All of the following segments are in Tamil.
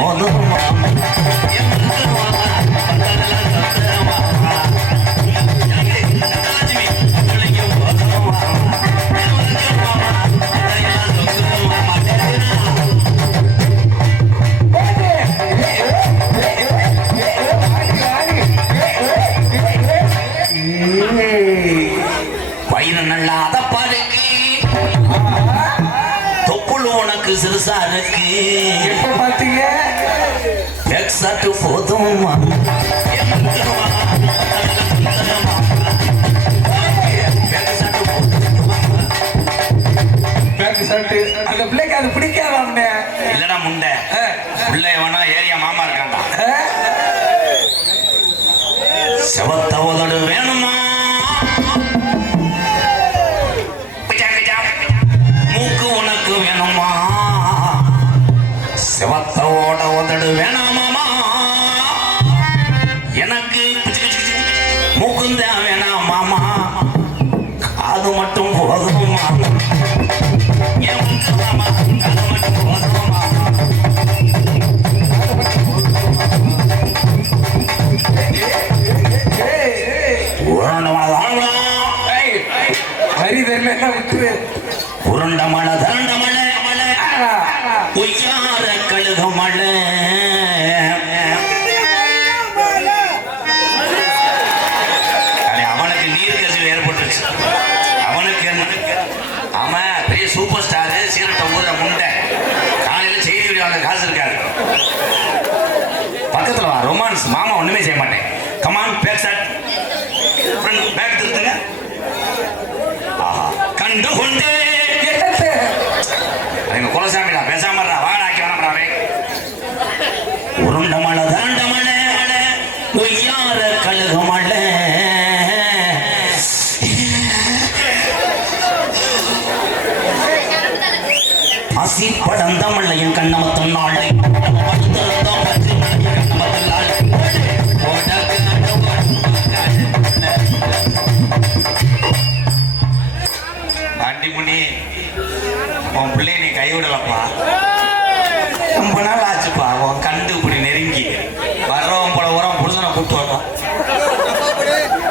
போதும் நல்லாத பாடுக்கு தொப்புள் உனக்கு சிறுசா இருக்கு. எப்ப பாத்தீங்க பேக்ஸாட்டு போதும் அந்த பிள்ளைக்கு அது பிடிக்காத இல்லடா முண்டை பிள்ளை வேணா ஏரியா மாமா இருக்காண்டா செவத்த உதடு வேணுமா மூக்கு உனக்கு வேணுமா செவத்தோட உதடு வேணாமாமா எனக்கு மூக்குந்தா வேணாம் மாமா அது மட்டும் போதுமா என் மூக்கு மாமா அது மட்டும் போதுமா உருண்ட மழை தரண்ட மழை உய்யார கழுக மழை அவனுக்கு நீர் கசிவு ஏற்பட்டுருச்சு. அவனுக்கு அவன் பெரிய சூப்பர் ஸ்டாரு சீரட்ட ஊர முண்டை காலையில் செய்தி வீடியோ காசு இருக்காரு. பக்கத்தில் வா ரொமான்ஸ் மாமா ஒண்ணுமே செய்ய மாட்டேன். கமான் பேக் சார் பேக் திருத்துங்க. கண்டு கொண்டு குலசாமி தான் பேசாம வாடாக்கி வேணாமே. உருண்ட மழை தாண்ட மழை ஒய்யார கழுக மழை அசி படந்த மழையின் கண்ணமத்தம் நாளை ஆண்டிமுனி உன் பிள்ளைய நீ கைவிடலப்பா. ரொம்ப நாள் ஆச்சுப்பா உன் கண்டு இப்படி நெருங்கி வர்றவன் போல உரம் புருஷனை கூப்பிட்டு வரோம்.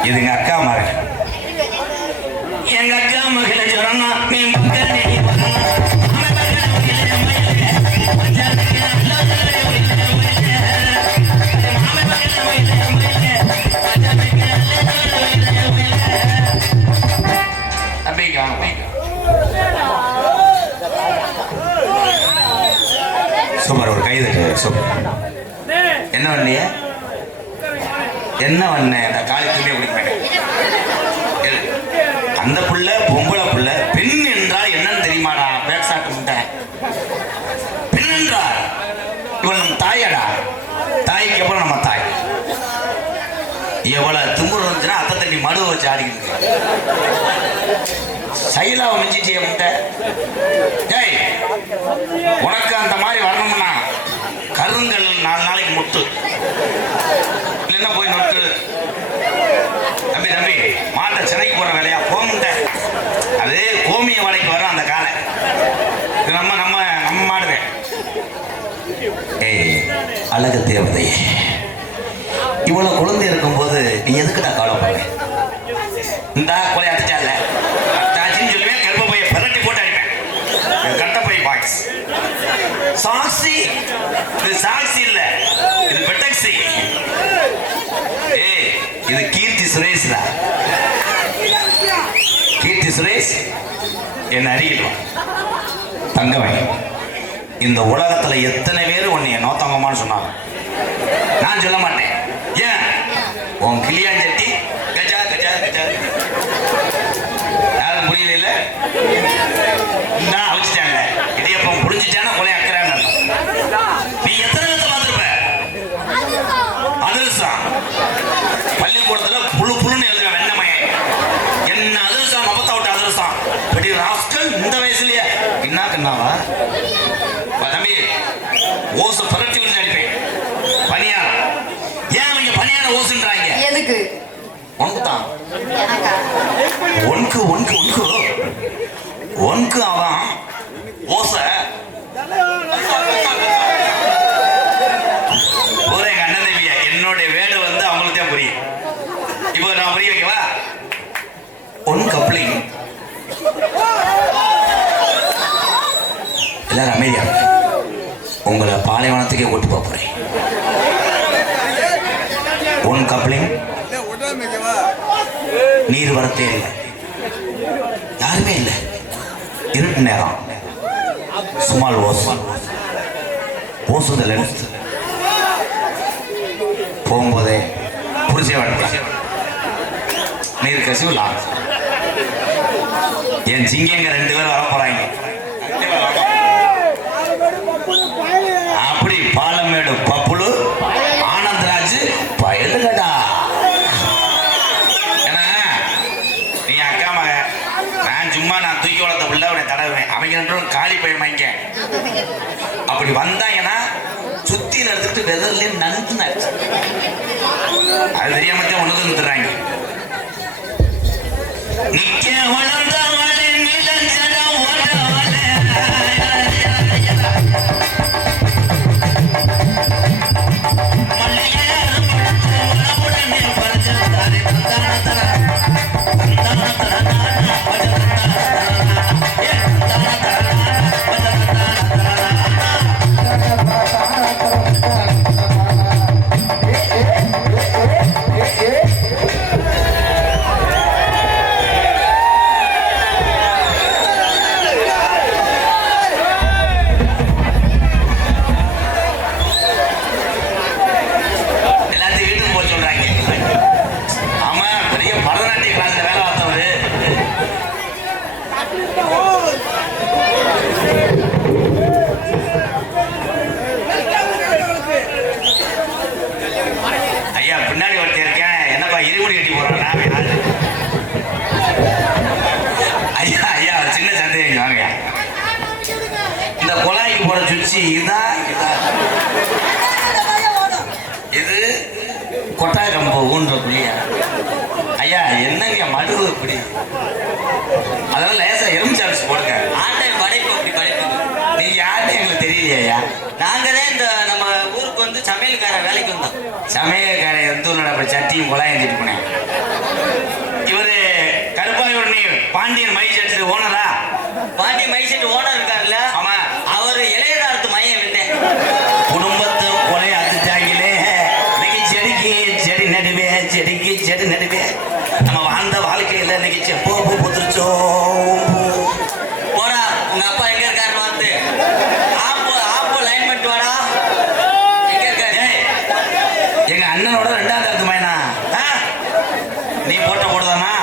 இது எங்க அக்கா மகள். எங்க அக்கா மகளை சொன்னா நீ மக்கள் சூப்பர் ஒரு கைது சூப்பர். என்ன வண்ணிய என்ன வண்ண அந்த காலி துணியை குடிப்பேன். அந்த புள்ள பொம்பளை புள்ள பெண் என்றால் என்னன்னு தெரியுமாடா? பேக்ஸாட்டு முட்டை பெண் என்றால் இவள் நம்ம தாயாடா. தாய்க்கு அப்புறம் நம்ம தாய். எவ்வளவு தும்புறு இருந்துச்சுன்னா அத்தை தண்ணி மடுவை வச்சு ஆடிக்கிட்டு சைலாவை மிஞ்சிச்சிய முட்டை. ஏய் உனக்கு அந்த மாதிரி வரணும்னா கருங்கல் 4 நாளைக்கு முட்டு இல்லைன்னா போய் நொட்டு. தம்பி தம்பி மாட்டை சிறைக்கு போற வேலையா போமுட்டை. அது கோமிய வலைக்கு வரும் அந்த காலை. இது நம்ம நம்ம நம்ம மாடுவேன். ஏய் அழகு தேவதை இவ்வளவு குழந்தை இருக்கும்போது நீ எதுக்குடா கவலைப்படுற? இந்த கொலை அடிச்சால அட்டாச்சின்னு சொல்லுவேன். கருப்ப பைய பரட்டி போட்டு அடிப்பேன். கட்ட பை பாய்ஸ் சாக்சி. இது சாக்சி இல்ல, இது பெட்டக்சி. ஏய் இது கீர்த்தி சுரேஷ்டா. கீர்த்தி சுரேஷ் என்ன அறியலாம் தங்கவன். இந்த உலகத்துல எத்தனை பேர் உன்னை நோத்தங்கம்மான்னு சொன்னாங்க. நான் சொல்ல மாட்டேன். ஏன் உன் கிளியாஞ்சட்டி கஜா கஜா கஜா யாரும் புரியல. நான் அழிச்சிட்டாங்க இடியப்பம் புரிஞ்சிட்டானா கொலை அக்கிறாங்க. நீ எத்தனை விதத்தை பார்த்துருப்ப? அதிர்ஷ்டம் பள்ளிக்கூடத்துல புழு புழுன்னு எழுதுற வெண்ணமையை என்ன அதிர்ஷ்டம் 48 அதிர்ஷ்டம் பெரிய ராஸ்கல் இந்த வயசுலயே என்ன கண்ணாவா தம்பி ஓசை பரட்டி விட்டு அடிப்பேன். பனியாரம் ஏன் அவங்க பனியாரம் ஓசுன்றாங்க? எதுக்கு? உனக்கு தான் ஒன்க்கு ஒன்க்கு ஒன்க்கு ஒன்க்கு அவன் ஓசை போறேன். உன் கப்ளிங் நீர் வரத்தே இல்லை, யாருமே இல்லை, இருட்டு நேரம், சுமால் ஓசுதல் போகும்போதே புரிச்சே வளர்க்க நீர் கசிவுலாம் என் சிங்கங்க 2 பேரும் வர போறாங்க. அப்படி பாலமேடு பப்புளு ஆனந்தராஜ் பயலுகடா. ஏன்னா நீ அக்கா மக, நான் சும்மா நான் தூக்கி வளர்த்த பிள்ளை அவனை தடவேன். அவங்க 2 பேரும் காலி பையன் வாங்கிக்க. அப்படி வந்தாங்கன்னா சுத்தி நடந்துட்டு வெதர்ல நந்து அது தெரியாமத்தான் ஒண்ணு வந்துடுறாங்க. நிக்க வளர்ந்தவளே நிலஞ்சட ஓடவளே மல்லிகையாரும் படுத்து உடனே பறிச்சாரே தந்தான தர தந்தான தர இது கொட்டாய் கம்ப ஊன்ற புள்ளியா? ஐயா என்னங்க மடுவு இப்படி? அதனால லேசா எலுமிச்சாரஸ் போடுங்க. ஆட்டை படைப்பு அப்படி படைப்பு. நீங்க யாருன்னு எங்களுக்கு தெரியலையா? நாங்க தான் இந்த நம்ம ஊருக்கு வந்து சமையல்கார வேலைக்கு வந்தோம். சமையல்கார எந்த ஊர்ல அப்படி சட்டியும் குழாய் எழுதிட்டு போனேன். இவரு கருப்பாயூர் நீ பாண்டியன் மை செட்டு ஓனரா? பாண்டியன் மை செட்டு ஓனர் இருக்காருல்ல? ஆமா. அவரு இளையராத்து மையம் விட்டேன். குடும்பத்தை கொலை அத்துட்டாங்களே. இன்னைக்கு செடிக்கு செடி நடுவே, செடிக்கு செடி நடுவே. நம்ம வாழ்ந்த வாழ்க்கையில் இன்னைக்கு செப்போ புத்துருச்சோ. போடா உங்க அப்பா எங்க இருக்காரு? வந்து ஆப்போ லைன் பண்ணிட்டு வாடா. எங்க இருக்காரு? எங்க அண்ணனோட 2ஆம் தரத்து மைனா. நீ போட்ட போடுதானா?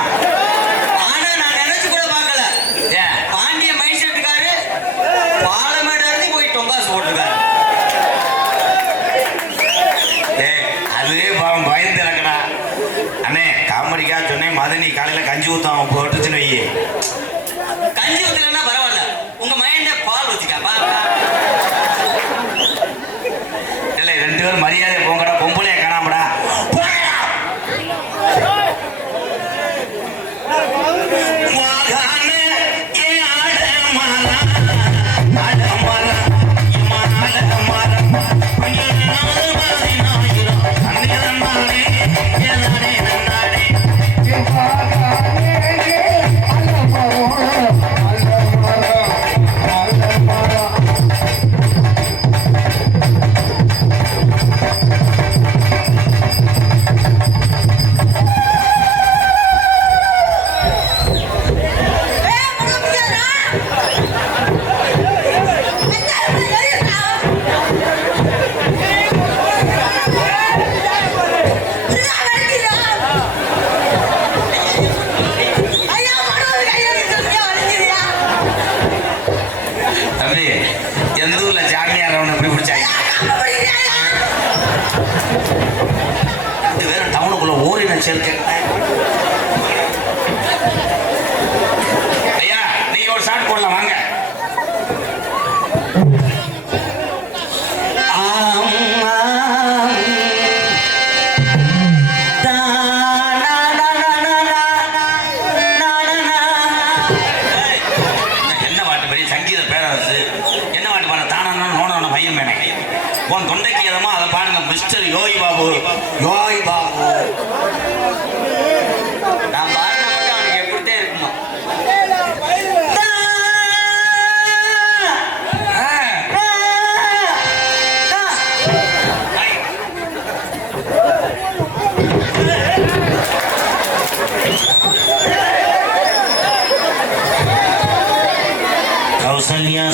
ஆனா நான் நினைச்சு கூட பார்க்கல. பாண்டிய மைண்ட் செட்டுக்காரு பாலமேடு இருந்து போய் டொங்காசு போட்டுருக்காரு. அதுவே பாவம் பயந்து இறக்கடா. அண்ணே காமெடிக்கா சொன்னேன். மதனி காலையில கஞ்சி ஊத்தம் போட்டுச்சுன்னு வை. கஞ்சி ஊத்தலன்னா பரவாயில்ல, உங்க மைண்ட பால் ஊத்திக்கா. இல்லை 2 பேரும் மரியாதை போங்கடா. பொம்பளைய காணாமடா. எந்த ஊர்ல ஜாமியார் எப்படி பிடிச்சாங்க? 2 பேரும் டவுனுக்குள்ள ஓரின சேர்க்க. ஐயா நீங்க ஒரு ஷாட் போடலாம் வாங்க. உன் தொண்டைக்கு எதமா அதை பாருங்க. மிஸ்டர் யோகி பாபு. யோகி பாபு நான் பாருங்க மட்டும் அவனுக்கு எப்படித்தான் இருக்கணும்.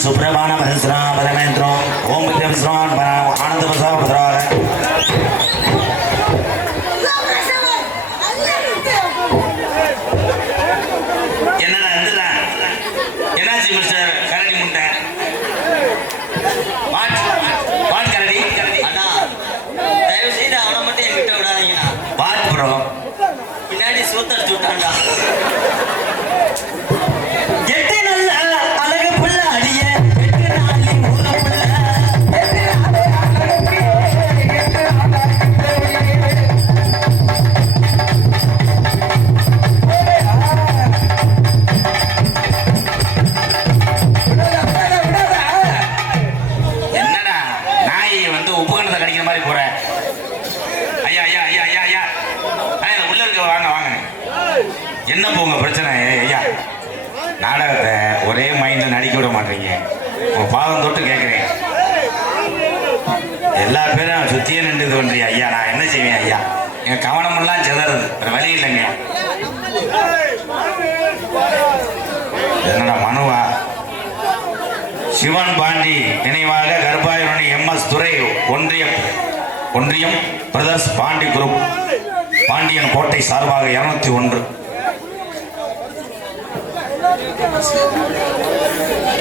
சுப்ரபான பரசுரா பரமேந்திரம் ஓம் வித்யான் ஆனந்த பிரசா பத்ராக என்னடா இருந்துடா என்னாச்சு மிஸ்டர் கரடி முண்டை வாட் கரடி அண்ணா தயவு செய்து அவனை மட்டும் என்கிட்ட விடாதீங்கண்ணா. வாட் ப்ரோ பின்னாடி சூத்தடிச்சு விட்டான்டா. எட்டு நல்ல அழகு புள்ள அடிய எட்டு நாளி ஊர புள்ள என்னடா நாய் வந்து உப்பு கண்டத்தை கடிக்கிற மாதிரி போற ஐயா ஐயா ஐயா ஐயா ஐயா ஐயா உள்ள இருக்க வாங்க வாங்க என்ன போங்க பிரச்சனை ஐயா நாடகத்தை ஒரே மைண்டில் நடிக்க விட மாட்டீங்க உங்க பாதம் தொட்டு கேட்குறேன் எல்லா பேரும் சுற்றியே நின்று தோன்றியா ஐயா நான் என்ன செய்வேன் ஐயா என் கவனமெல்லாம் சிதறது வேறு வழி இல்லைங்க என்னடா மனுவா சிவன் பாண்டி நினைவாக கர்ப்பாயுரணி எம்எஸ் துரை ஒன்றியம் பிரதர்ஸ் பாண்டி குரூப் பாண்டியன் கோட்டை சார்பாக 201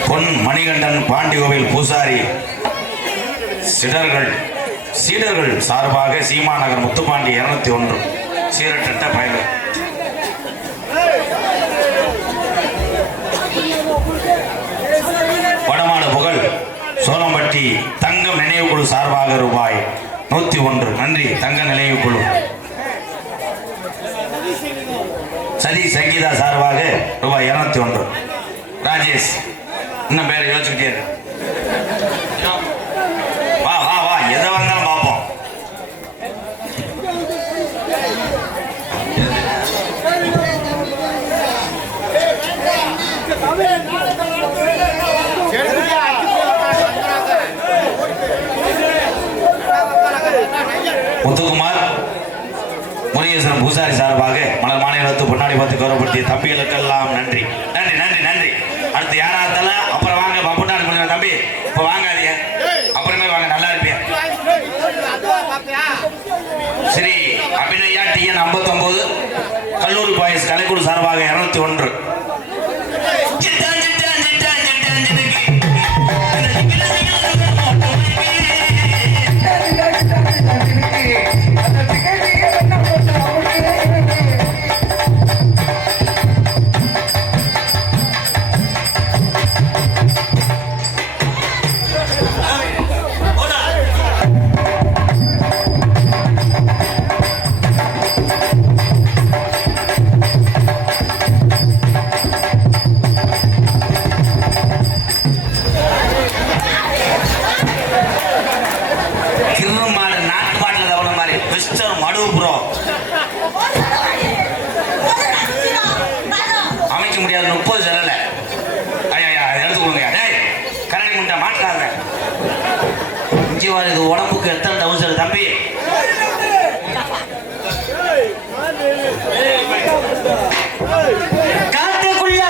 பொன் மணிகண்டன் பாண்டி கோவில் பூசாரி சீடர்கள் சார்பாக சீமாநகர் முத்துப்பாண்டி 201 சீரட்ட பயணம் வடமாடு புகழ் சோளம்பட்டி தங்கம் நினைவு குழு சார்பாக ரூபாய் 101 நன்றி தங்க நினைவு குழு சதி சங்கீதா சார்பாக ரூபாய் 201 ராஜேஷ் இன்னும் பேரை யோசிச்சுக்கிட்டே இருக்கு வா வா வா எதை வந்தாலும் பார்ப்போம் முத்துக்குமார் முருகேசன் பூசாரி சார்பாக மலர் மாநிலத்து பொன்னாடி பார்த்து கௌரவப்படுத்திய தம்பிகளுக்கெல்லாம் நன்றி நன்றி நன்றி நன்றி அடுத்து யாரா இருந்தாலும் அப்புறம் வாங்க பப்புட்டான் பண்ணுங்க தம்பி இப்போ வாங்காதீங்க அப்புறமே வாங்க நல்லா இருப்பீங்க ஸ்ரீ அபிநயா TN 59 கல்லூரி பாய்ஸ் கலைக்குழு சார்பாக 201 அமைக்க முடியாது 30 செல்லல ஐயா அதை எடுத்து கொடுங்க டேய் கரடி முண்டை மாட்டாத இஞ்சி வாரு இது உடம்புக்கு எத்தனை டவுசர் தம்பி காட்டுக்குள்ள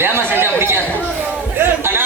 வேமா செஞ்சா பிடிக்காது. அண்ணா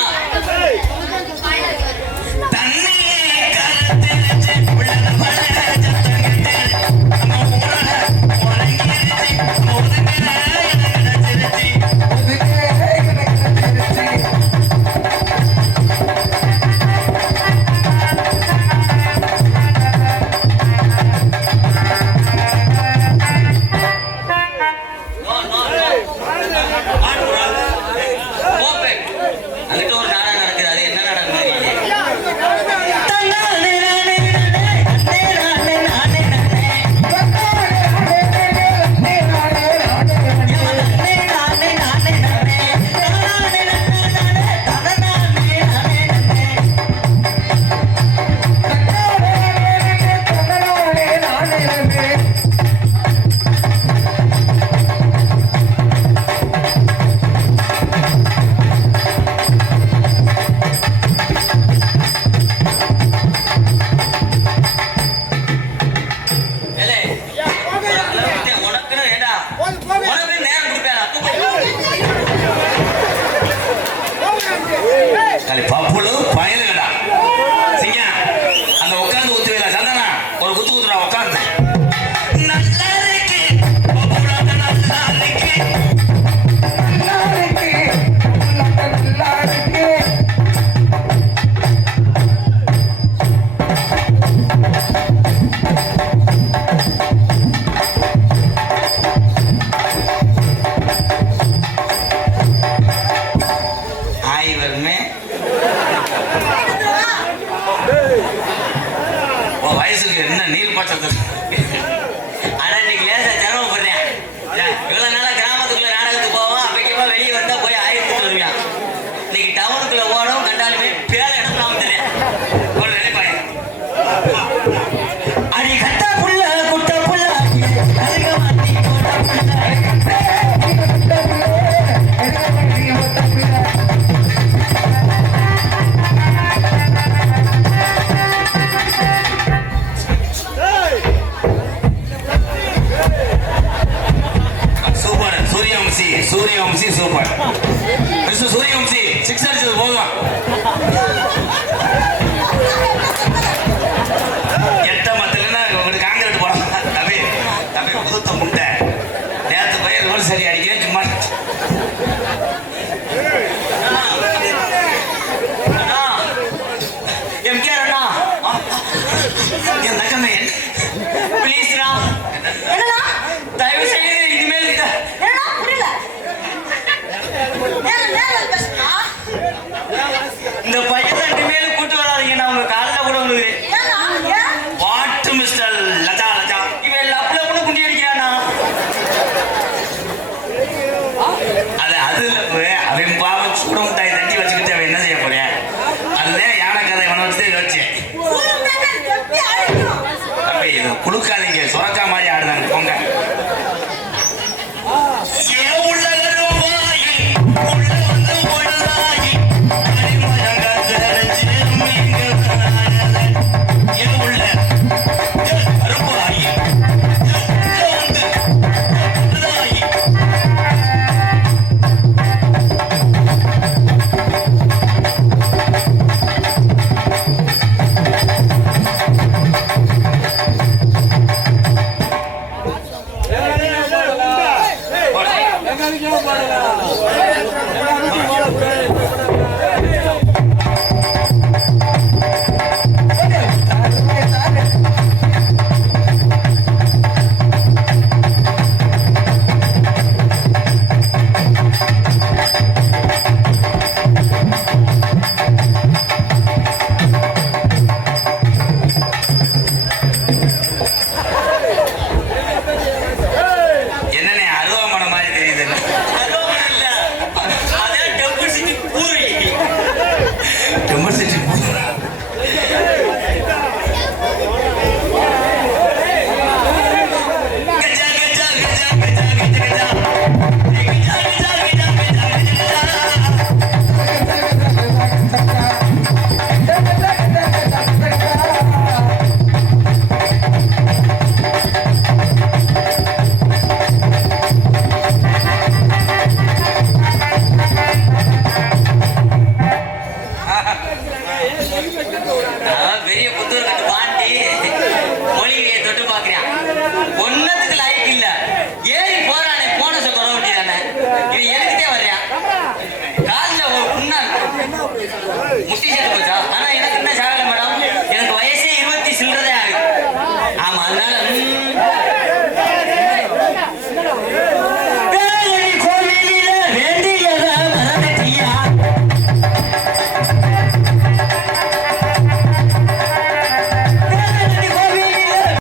பயலுகடா சிங்கம் அந்த உட்காந்து குத்து வேலை சந்தானா ஒரு குத்து குத்துறா உட்காந்து நல்லா இருக்கு நல்லா இருக்கு ஆய் வருமே உன் வயசுக்கு என்ன நீர் பச்சை ஆனா இன்னைக்கு லேசா சிரமப்படுறேன். இவ்வளவு நாளா கிராமத்துக்குள்ள நாடகத்துக்கு போவோம், அப்பைக்கப்பா வெளியே வந்தா போய் ஆயிரத்துட்டு வருவேன். இன்னைக்கு டவுனுக்குள்ள ஓடும் கண்டாலுமே பேர இடம் நாம தெரியும். ஒரு நினைப்பாய் அடி கட்ட புள்ள குட்ட புள்ள அழுக மாட்டி போட்ட super Suryavanshi Suryavanshi super mister Suryavanshi six அடிச்சது போதும் எட்ட மத்திலன்னா உங்களுக்கு காங்கிரீட் போடலாம் தம்பி தம்பி புதுத்த முட்டை நேரத்து போய் ரோல் சரி அடிக்கிறேன் சும்மா அண்ணா, எம்கேஆர் அண்ணா, என் நகமே ப்ளீஸ்ண்ணா, என்னடா தயவு செய்து இனிமேல் என்னடா புரியல நேர நேர பேசுறா இந்த பையன் இனிமேல் கூட்டு வராதீங்க. நான் உங்க காலில் கூட விழுகிறேன். ஏன்னா ஏன் வாட்டு மிஸ்டர் லஜா லஜா இவன் லப்ல கூட குண்டி அடிக்கிறானா? அது அவன் பாவம் சூட முட்டாய் தட்டி வச்சுக்கிட்டு அவன் என்ன செய்ய போறேன் அதுதான் யானை கதை அவனை வச்சுதான் யோசிச்சேன் ஊருக்காக எப்படி அழைக்கும் தம்பி இது குளுக்காதீங்க சுரக்கா மாதிரி ஆடுதாங்க போங்க ஏன் உள்ள கருவாயி, உள்ள வந்து பொழுதாயி, அடிமழகாத்து அரைச்சு மீன்கள் ஆனது. ஏன் உள்ள கருவாயி, உள்ள வந்து பொழுதாயி. என்னண்ணே அருவாமனை மாதிரி தெரியுது அருவமனை இல்ல, அதான் temple city puri. Temper city